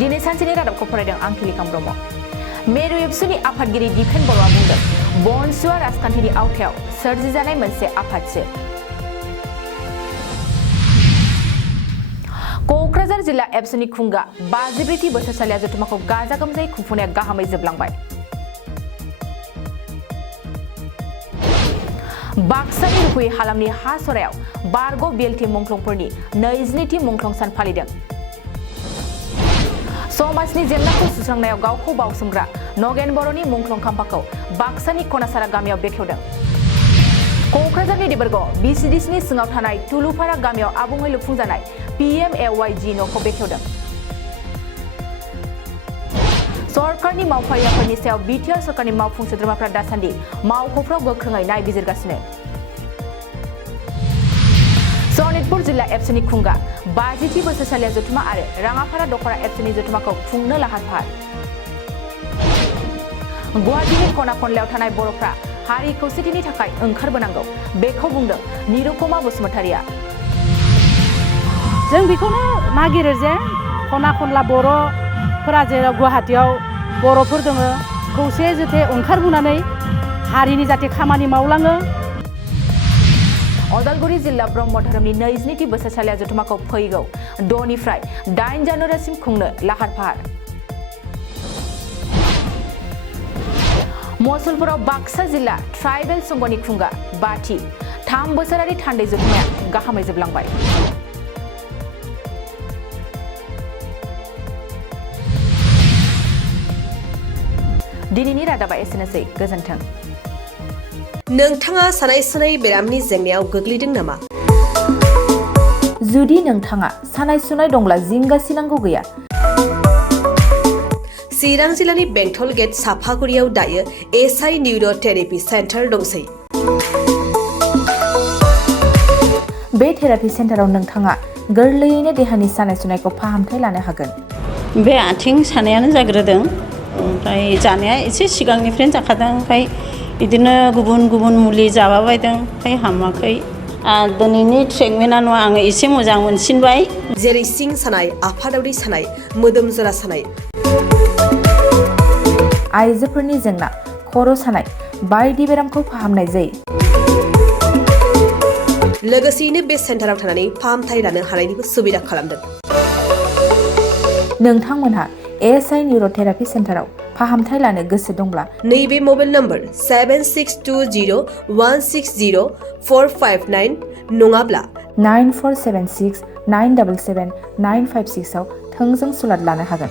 दिनै सानसेनि रादाबखौ फरायदों आं खिलिखां ब्रह्म। मेरु एबसुनि आफादगिरि दिपेन बर'आ बुंदों बनसुआ राजखान्थिनि आवथायाव सोरजिजानाय मोनसे आफादसो। क'क्राझार जिल्ला एबसुनि खुंगा 54थि बोसोरसालिया जथुम्माखौ गाजा गोमजायै खुंफुंनाया गाहामै जोबलांबाय। बाक्सानि रुकुय हालामनि हा सरायाव बारग' बिएलटि मुंख्लंफोरनि 22थि मुंख्लं सान फालिदों। समाजनि जेंनाखौ सुस्रांनायाव गावखौ बावसोमग्रा नगेन बर'नि मुंख्लं खाम्फाखौ बाक्सानि खनासारा गामियाव बेखेवदों। क'क्राझारनि देबोरगाव बिसिडिसिनि सिङाव थानाय तुलुपारा गामियाव आबुङै लुफुंजानाय PMAYG न'खौ बेखेवदों। सरकारनि मावफारियाफोरनि सायाव बिटिआर सरकारनि मावफुं सोद्रोमाफ्रा दासान्दि मावख'फ्राव गोख्रोङै नायबिजिरगासिनो। सनितपुर जिल्ला एबसुनि खुंगा 50थि बोसोरसालिया जथुम्मा आरो राङापारा दख'रा एबसुनि जथुम्माखौ खुंनो लाहार फाहार। गुवाहाटीनि खना खनलायाव थानाय बर'फ्रा हारि खौसेथिनि थाखाय ओंखारबोनांगौ बेखौ बुंदों निरुपमा बसुमतारिया। जों बेखौनो नागिरो जे खना खनला बर'फोरा जेराव गुवाहाटीयाव बर'फोर दङ खौसे जोथे ओंखारबोनानै हारिनि जाहाथे खामानि मावलाङो। अदालगुरि जिल्ला ब्रह्म धोरोमनि 22थि बोसोरसालिया जथुम्माखौ फैगौ 6 निफ्राय 8 जानुवारिसिम खुंनो लाहार फाहार। मसलपुराव बाक्सा जिल्ला ट्राइबेल संघनि खुंगा 5थि 3 बोसोरारि थान्दै जथुम्माया गाहामै जोबलांबाय। दिनैनि रादाबा एसेनोसै, गोजोन्थों। नोंथाङा सानाय सुनाय बेरामनि जेंनायाव गोग्लैदों नामा? जुदि नोंथाङा सानाय सुनाय दंब्ला जिंगासिनांगौ गैया। चिरां जिल्लानि बेंटल गेट साफागुरियाव दायो SI निउर' थेरापि सेन्टार दंसै। बे थेरापि सेन्टाराव नोंथाङा गोरलैयैनो देहानि सानाय सुनायखौ फाहामथाय लानो हागोन। बे आथिं सानायानो जाग्रोदों, ओमफ्राय जानाया एसे सिगांनिफ्रायनो जाखादों, ओमफ्राय बिदिनो गुबुन गुबुन मुलि जाबाबायदों, ओमफ्राय हामाखै। दिनैनि ट्रिटमेन्टआ आङो एसे मोजां मोनसिनबाय। जेरै सिं सानाय, आफादावरि सानाय, मोदोम जरा सानाय, आइजोफोरनि जेंना, खर' सानाय बायदि बेरामखौ फाहामनाय जायो। लोगोसेयैनो बे सेन्टाराव थानानै फाहामथाय लानो हानायनिबो सुबिदा खालामदों। नोंथांमोनहा SI निउर' थेरापि सेन्टाराव फाहामथाय लानो गोसो दंब्ला नैबे मबाइल नम्बर 7620160459 नङाब्ला 9476977956 आव थोंजों सुलाद लानो हागोन।